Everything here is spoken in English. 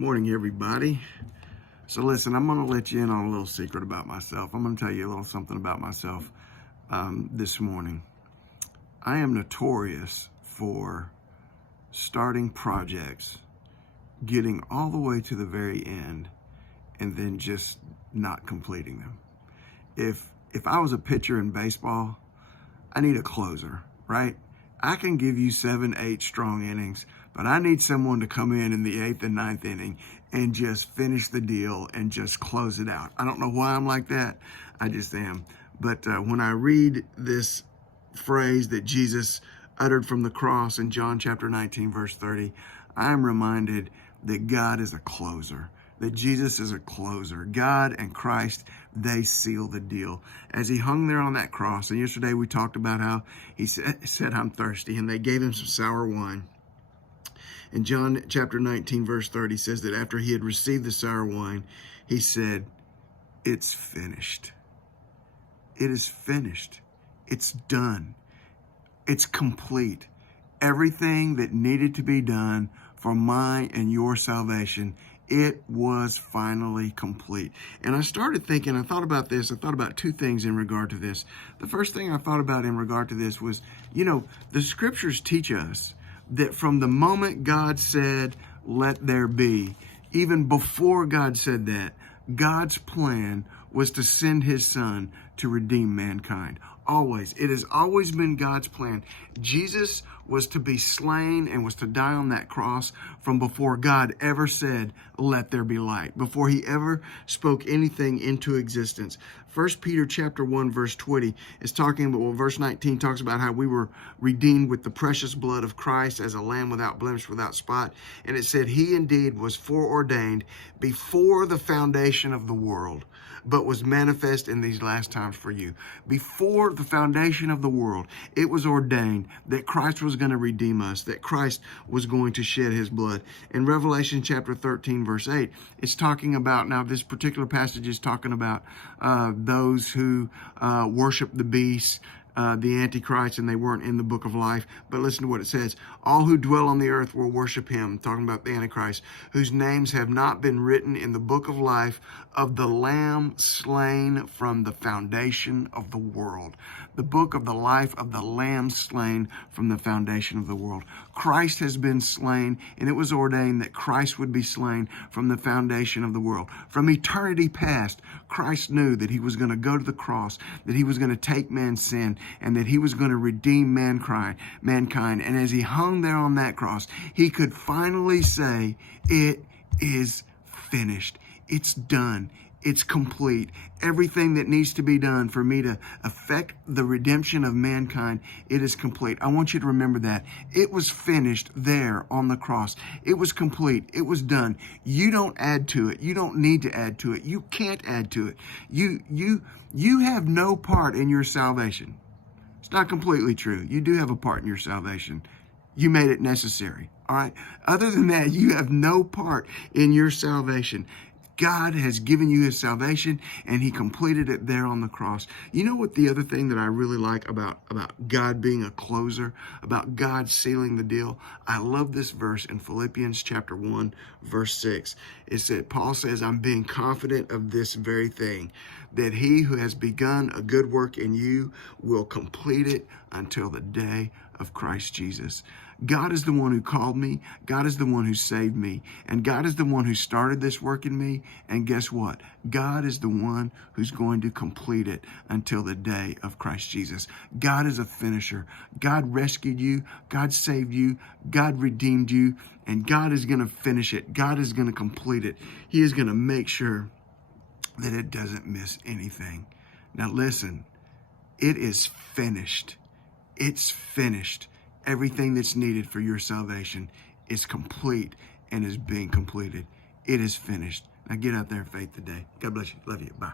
Morning, everybody. So listen, I'm going to let you in on a little secret about myself. I'm going to tell you a little something about myself this morning. I am notorious for starting projects, getting all the way to the very end, and then just not completing them. If I was a pitcher in baseball, I need a closer, right? I can give you 7, 8 strong innings, but I need someone to come in the 8th and 9th inning and just finish the deal and just close it out. I don't know why I'm like that. I just am. But when I read this phrase that Jesus uttered from the cross in John chapter 19, verse 30, I am reminded that God is a closer, that Jesus is a closer. God and Christ, they seal the deal. As he hung there on that cross, and yesterday we talked about how he said, I'm thirsty, and they gave him some sour wine. In John chapter 19, verse 30 says that after he had received the sour wine, he said, it's finished. It is finished. It's done. It's complete. Everything that needed to be done for my and your salvation, it was finally complete. And I started thinking, I thought about this. I thought about two things in regard to this. The first thing I thought about in regard to this was, the scriptures teach us that from the moment God said, let there be, even before God said that, God's plan was to send his son to redeem mankind. Always. It has always been God's plan. Jesus was to be slain and was to die on that cross from before God ever said, let there be light, before he ever spoke anything into existence. 1 Peter chapter 1, verse 20 is talking about, verse 19 talks about how we were redeemed with the precious blood of Christ as a lamb without blemish, without spot. And it said, he indeed was foreordained before the foundation of the world, but was manifest in these last times for you. Before the foundation of the world, it was ordained that Christ was going to redeem us, that Christ was going to shed his blood. In Revelation chapter 13, verse 8, it's talking about, now this particular passage is talking about those who worship the beast, the Antichrist, and they weren't in the book of life. But listen to what it says. All who dwell on the earth will worship him, talking about the Antichrist, whose names have not been written in the book of life of the Lamb slain from the foundation of the world. The book of the life of the Lamb slain from the foundation of the world. Christ has been slain, and it was ordained that Christ would be slain from the foundation of the world. From eternity past, Christ knew that he was going to go to the cross, that he was going to take man's sin, and that he was going to redeem mankind. And as he hung there on that cross, he could finally say, it is finished. It's done. It's complete. Everything that needs to be done for me to affect the redemption of mankind, it is complete. I want you to remember that. It was finished there on the cross. It was complete. It was done. You don't add to it. You don't need to add to it. You can't add to it. You have no part in your salvation. It's not completely true. You do have a part in your salvation. You made it necessary. All right. Other than that, you have no part in your salvation. God has given you his salvation, and he completed it there on the cross. You know what the other thing that I really like about God being a closer, about God sealing the deal? I love this verse in Philippians chapter 1, verse 6. It said, Paul says, I'm being confident of this very thing, that he who has begun a good work in you will complete it until the day of Christ Jesus. God is the one who called me. God is the one who saved me. And God is the one who started this work in me. And guess what? God is the one who's going to complete it until the day of Christ Jesus. God is a finisher. God rescued you. God saved you. God redeemed you. And God is going to finish it. God is going to complete it. He is going to make sure that it doesn't miss anything. Now listen, it is finished. It's finished. Everything that's needed for your salvation is complete and is being completed. It is finished. Now get out there in faith today. God bless you. Love you. Bye.